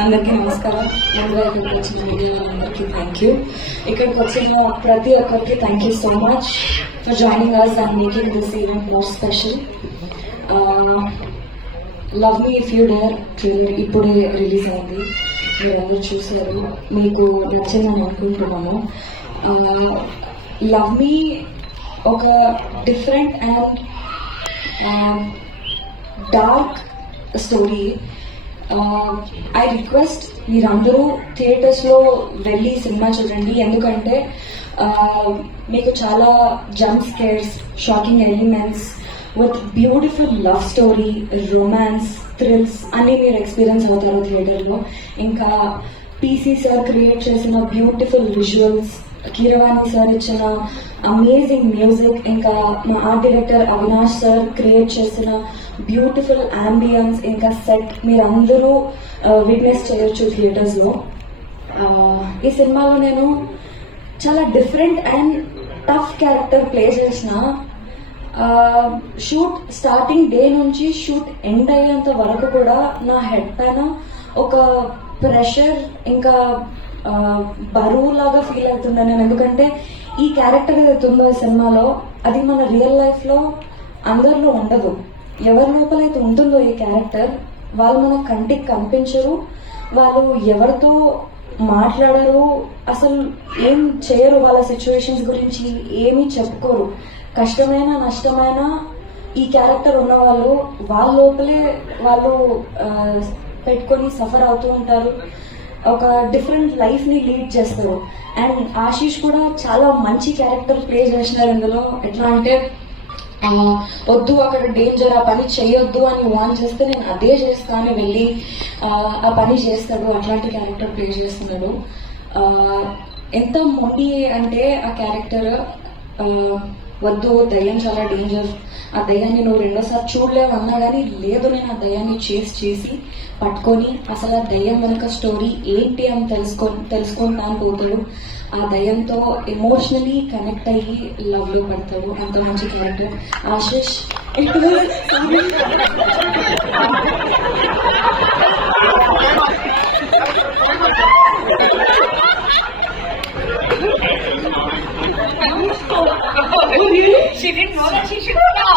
అందరికీ నమస్కారం. ముందుగా ఇక్కడికి వచ్చిన మీడియా అందరికీ థ్యాంక్ యూ. ఇక్కడికి వచ్చిన ప్రతి ఒక్కరికి thank you so much for joining us and making this event more special. Love me if you dare trailer ఇప్పుడే రిలీజ్ అయింది. మీరందరూ చూసారు, మీకు నచ్చిందని అనుకుంటున్నాను. లవ్ మీ ఒక different and dark story. I request మీరందరూ థియేటర్స్లో వెళ్ళి సినిమా చూడండి, ఎందుకంటే మీకు చాలా jump scares, shocking elements with beautiful love story, romance, thrills అన్నీ మీరు ఎక్స్పీరియన్స్ అవుతారు థియేటర్లో. ఇంకా పీసీ సార్ క్రియేట్ చేసిన బ్యూటిఫుల్ విజువల్స్, కీరవాణి సార్ ఇచ్చిన అమేజింగ్ మ్యూజిక్, ఇంకా మా art director Avinash sir create చేసిన బ్యూటిఫుల్ అంబియన్స్, ఇంకా సెట్ మీరందరూ విట్నెస్ చేయొచ్చు థియేటర్స్లో. ఈ సినిమాలో నేను చాలా different and tough character play చేసిన. షూట్ స్టార్టింగ్ డే నుంచి షూట్ ఎండ్ అయ్యేంత వరకు కూడా నా హెడ్ పైన ఒక ప్రెషర్, ఇంకా బరువు లాగా ఫీల్ అవుతున్నాను నేను. ఎందుకంటే ఈ క్యారెక్టర్ ఏదైతే ఉందో ఈ సినిమాలో, అది మన రియల్ లైఫ్లో అందరిలో ఉండదు. ఎవరి లోపలైతే ఉంటుందో ఈ క్యారెక్టర్, వాళ్ళు మన కంటికి కనిపించరు, వాళ్ళు ఎవరితో మాట్లాడరు, అసలు ఏం చేయరు, వాళ్ళ సిచ్యువేషన్స్ గురించి ఏమీ చెప్పుకోరు. కష్టమైన నష్టమైన ఈ క్యారెక్టర్ ఉన్న వాళ్ళు వాళ్ళ లోపలే వాళ్ళు పెట్టుకొని సఫర్ అవుతూ ఉంటారు, ఒక డిఫరెంట్ లైఫ్ ని లీడ్ చేస్తారు. అండ్ ఆశీష్ కూడా చాలా మంచి క్యారెక్టర్ ప్లే చేసినారు ఇందులో. ఎట్లా అంటే వద్దు అక్కడ డేంజర్, ఆ పని చేయొద్దు అని వాన్ చేస్తే నేను అదే చేస్తా అని వెళ్ళి ఆ పని చేస్తాడు. అట్లాంటి క్యారెక్టర్ ప్లే చేస్తున్నాడు. ఎంత మొండి అంటే ఆ క్యారెక్టర్, వద్దు దయ్యం చాలా డేంజర్, ఆ దయ్యాన్ని నువ్వు రెండోసారి చూడలేవు అన్నా కానీ లేదు, నేను ఆ దయ్యాన్ని చేసి పట్టుకొని అసలు ఆ దయ్యం వెనుక స్టోరీ ఏంటి అని తెలుసుకుంటాను పోతాడు. ఆ దయ్యంతో ఎమోషనలీ కనెక్ట్ అయ్యి లవ్ లో పడతాడు. అంత మంచి character Ashish. She didn't know that she should stop.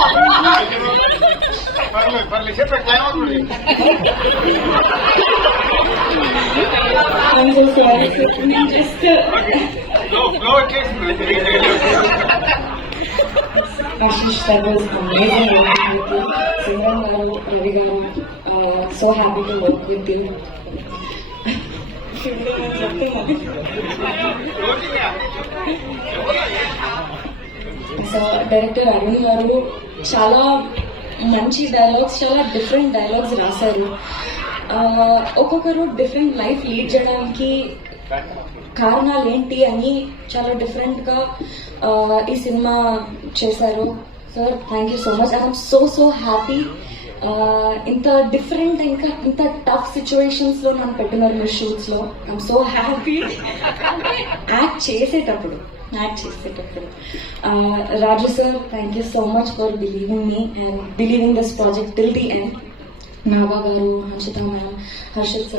I'm so sorry. I'm just Ashish, that was amazing working with you. Simran garu, Ravi garu, so happy to work with you. So director Arun గారు చాలా మంచి dialogues, చాలా different dialogues రాశారు. ఒక్కొక్కరు different life lead చేయడానికి కారణాలు ఏంటి అని చాలా డిఫరెంట్గా ఈ సినిమా చేశారు. Sir thank you so much. I'm so happy. ఇంత డిఫరెంట్, ఇంకా ఇంత టఫ్ సిచ్యువేషన్స్లో నన్ను పెట్టినారు మీరు షూట్స్లో. I'm so happy. యాక్ట్ చేసేటప్పుడు Raju sir thank you so much for believing me and believing this project till the end. Nava garu, Harshita madam, Harshit sir,